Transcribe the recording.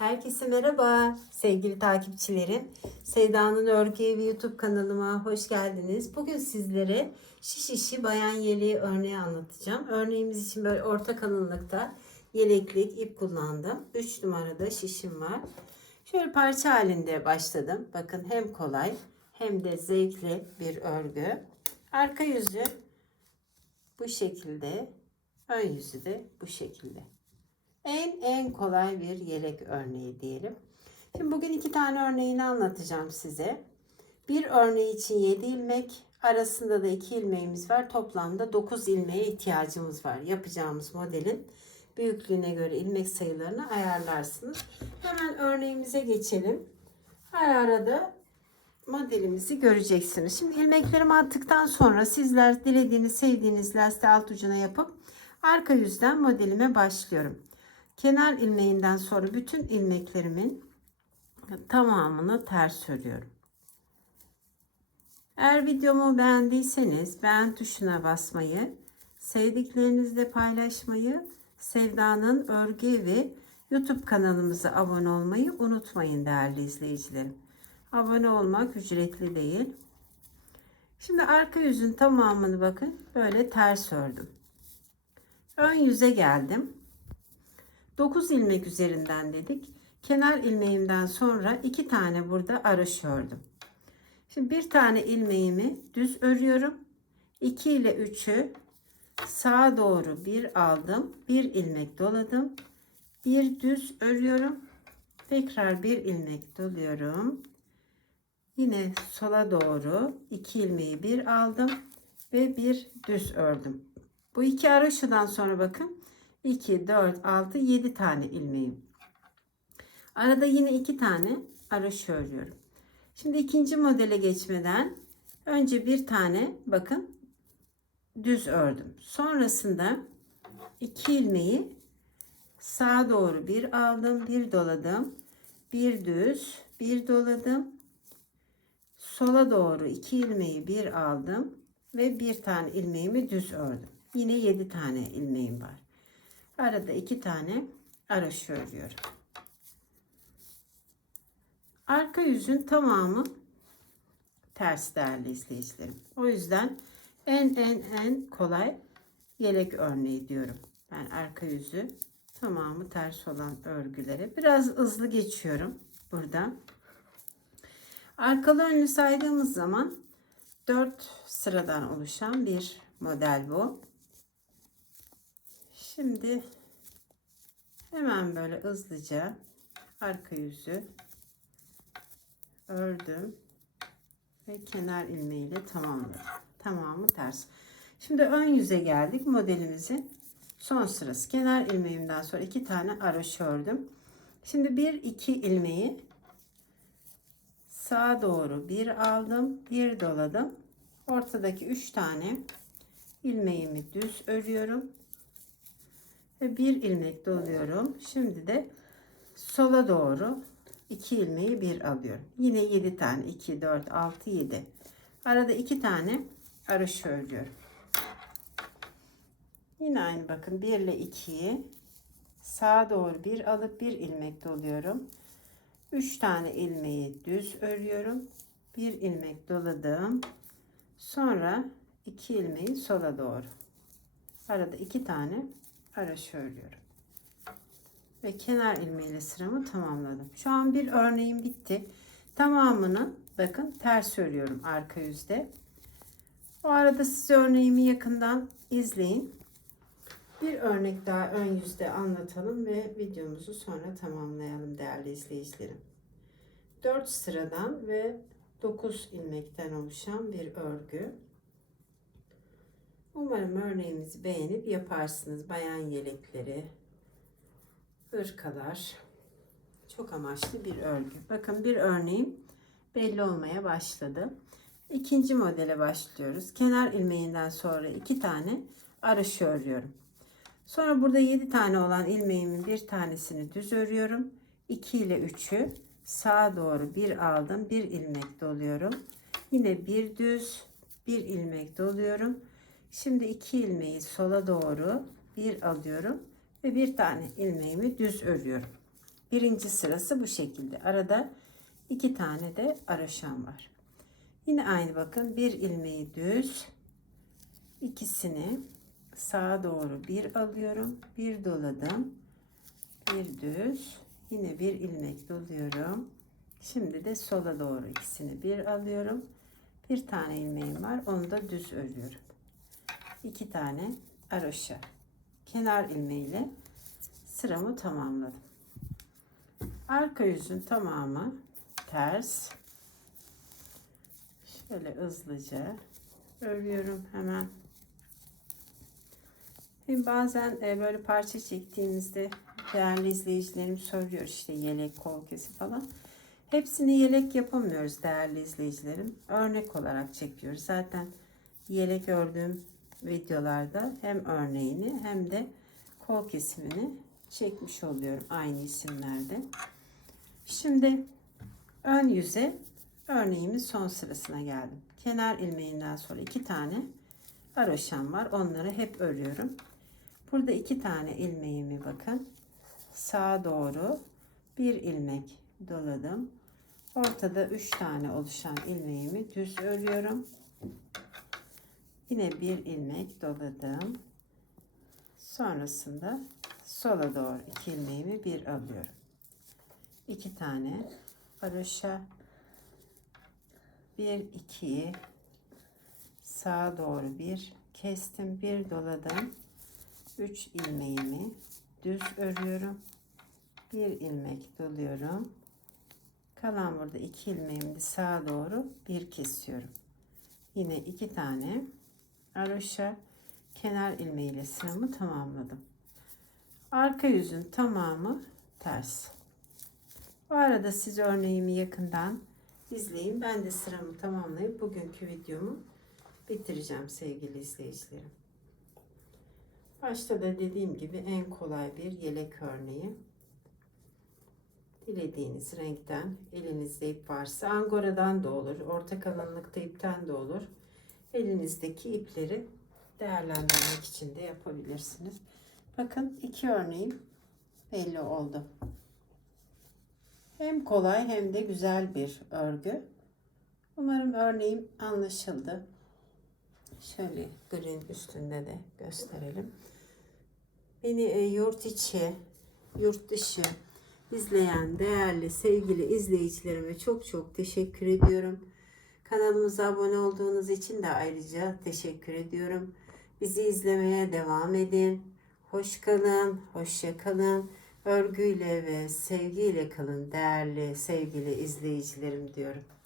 Herkese merhaba sevgili takipçilerim. Sevda'nın Örgü Evi YouTube kanalıma hoş geldiniz. Bugün sizlere şiş işi bayan yeleği örneği anlatacağım. Örneğimiz için böyle orta kalınlıkta yeleklik ip kullandım. 3 numarada şişim var. Şöyle parça halinde başladım. Bakın hem kolay hem de zevkli bir örgü. Arka yüzü bu şekilde, ön yüzü de bu şekilde. En kolay bir yelek örneği diyelim. Şimdi bugün iki tane örneğini anlatacağım size. Bir örneği için 7 ilmek, arasında da 2 ilmeğimiz var. Toplamda 9 ilmeğe ihtiyacımız var. Yapacağımız modelin büyüklüğüne göre ilmek sayılarını ayarlarsınız. Hemen örneğimize geçelim. Her arada modelimizi göreceksiniz. Şimdi ilmeklerimi attıktan sonra sizler dilediğiniz, sevdiğiniz lastiği alt ucuna yapıp arka yüzden modelime başlıyorum. Kenar ilmeğinden sonra bütün ilmeklerimin tamamını ters örüyorum. Eğer videomu beğendiyseniz beğen tuşuna basmayı, sevdiklerinizle paylaşmayı, Sevda'nın Örgü Evi YouTube kanalımıza abone olmayı unutmayın değerli izleyicilerim. Abone olmak ücretli değil. Şimdi arka yüzün tamamını bakın böyle ters ördüm. Ön yüze geldim. 9 ilmek üzerinden dedik. Kenar ilmeğimden sonra 2 tane burada araş ördüm. Şimdi bir tane ilmeğimi düz örüyorum. 2 ile 3'ü sağa doğru bir aldım. Bir ilmek doladım. Bir düz örüyorum. Tekrar bir ilmek doluyorum. Yine sola doğru 2 ilmeği bir aldım ve bir düz ördüm. Bu iki araşıdan sonra bakın 2, 4, 6, 7 tane ilmeğim. Arada yine 2 tane araşı örüyorum. Şimdi ikinci modele geçmeden önce bir tane bakın düz ördüm. Sonrasında 2 ilmeği sağa doğru bir aldım, bir doladım. Bir düz, bir doladım. Sola doğru 2 ilmeği bir aldım ve bir tane ilmeğimi düz ördüm. Yine 7 tane ilmeğim var. Arada 2 tane araşı örüyorum. Arka yüzün tamamı ters değerli izleyicilerim. O yüzden en kolay yelek örneği diyorum. Ben arka yüzü tamamı ters olan örgülere biraz hızlı geçiyorum burada. Arkalı önlü saydığımız zaman 4 sıradan oluşan bir model bu. Şimdi hemen böyle hızlıca arka yüzü ördüm ve kenar ilmeğiyle tamamladım. Tamamı ters. Şimdi ön yüze geldik. Modelimizin son sırası. Kenar ilmeğimden sonra 2 tane araş ördüm. Şimdi 1 2 ilmeği sağa doğru bir aldım, bir doladım. Ortadaki 3 tane ilmeğimi düz örüyorum ve bir ilmek doluyorum. Şimdi de sola doğru 2 ilmeği bir alıyorum. Yine 7 tane 2 4 6 7. Arada 2 tane araş örüyorum. Yine aynı bakın 1 ile 2'yi sağa doğru bir alıp bir ilmek doluyorum. 3 tane ilmeği düz örüyorum. Bir ilmek doladım. Sonra 2 ilmeği sola doğru. Arada 2 tane araş örüyorum. Ve kenar ilmeğiyle sıramı tamamladım. Şu an bir örneğim bitti. Tamamını bakın ters örüyorum arka yüzde. O arada siz örneğimi yakından izleyin. Bir örnek daha ön yüzde anlatalım ve videomuzu sonra tamamlayalım değerli izleyicilerim. 4 sıradan ve 9 ilmekten oluşan bir örgü. Umarım örneğimizi beğenip yaparsınız. Bayan yelekleri, hırkalar, çok amaçlı bir örgü. Bakın bir örneğim belli olmaya başladı. İkinci modele başlıyoruz. Kenar ilmeğinden sonra 2 tane araş örüyorum. Sonra burada 7 tane olan ilmeğimin bir tanesini düz örüyorum. 2 ile 3'ü sağa doğru bir aldım. Bir ilmek doluyorum. Yine bir düz, bir ilmek doluyorum. Şimdi 2 ilmeği sola doğru bir alıyorum ve bir tane ilmeğimi düz örüyorum. Birinci sırası bu şekilde. Arada 2 tane de haroşam var. Yine aynı bakın, bir ilmeği düz, ikisini sağa doğru bir alıyorum, bir doladım, bir düz, yine bir ilmek doluyorum. Şimdi de sola doğru ikisini bir alıyorum, bir tane ilmeğim var, onu da düz örüyorum. 2 tane haroşa, kenar ilmeğiyle sıramı tamamladım. Arka yüzün tamamı ters. Şöyle hızlıca örüyorum hemen. Şimdi bazen böyle parça çektiğimizde değerli izleyicilerim soruyor, işte yelek, kol kesi falan. Hepsini yelek yapamıyoruz değerli izleyicilerim. Örnek olarak çekiyoruz. Zaten yelek ördüğüm videolarda hem örneğini hem de kol kesimini çekmiş oluyorum aynı isimlerde. Şimdi ön yüze örneğimin son sırasına geldim. Kenar ilmeğinden sonra 2 tane haroşam var. Onları hep örüyorum. Burada 2 tane ilmeğimi bakın sağa doğru bir ilmek doladım. Ortada 3 tane oluşan ilmeğimi düz örüyorum. Yine bir ilmek doladım. Sonrasında sola doğru 2 ilmeğimi bir alıyorum. 2 tane haroşa, 1 2'yi sağa doğru bir kestim, bir doladım. 3 ilmeğimi düz örüyorum. Bir ilmek doluyorum. Kalan burada 2 ilmeğimi de sağa doğru bir kesiyorum. Yine 2 tane haroşa, kenar ilmeğiyle sıramı tamamladım. Arka yüzün tamamı ters. Bu arada siz örneğimi yakından izleyin. Ben de sıramı tamamlayıp bugünkü videomu bitireceğim sevgili izleyicilerim. Başta da dediğim gibi en kolay bir yelek örneği. Dilediğiniz renkten, elinizde ip varsa angoradan da olur, orta kalınlıkta ipten de olur. Elinizdeki ipleri değerlendirmek için de yapabilirsiniz. Bakın 2 örneğim belli oldu. Hem kolay hem de güzel bir örgü. Umarım örneğim anlaşıldı. Şöyle green üstünde de gösterelim. Beni yurt içi, yurt dışı izleyen değerli sevgili izleyicilerime çok çok teşekkür ediyorum. Kanalımıza abone olduğunuz için de ayrıca teşekkür ediyorum. Bizi izlemeye devam edin. Hoş kalın, hoşça kalın. Örgüyle ve sevgiyle kalın değerli sevgili izleyicilerim diyorum.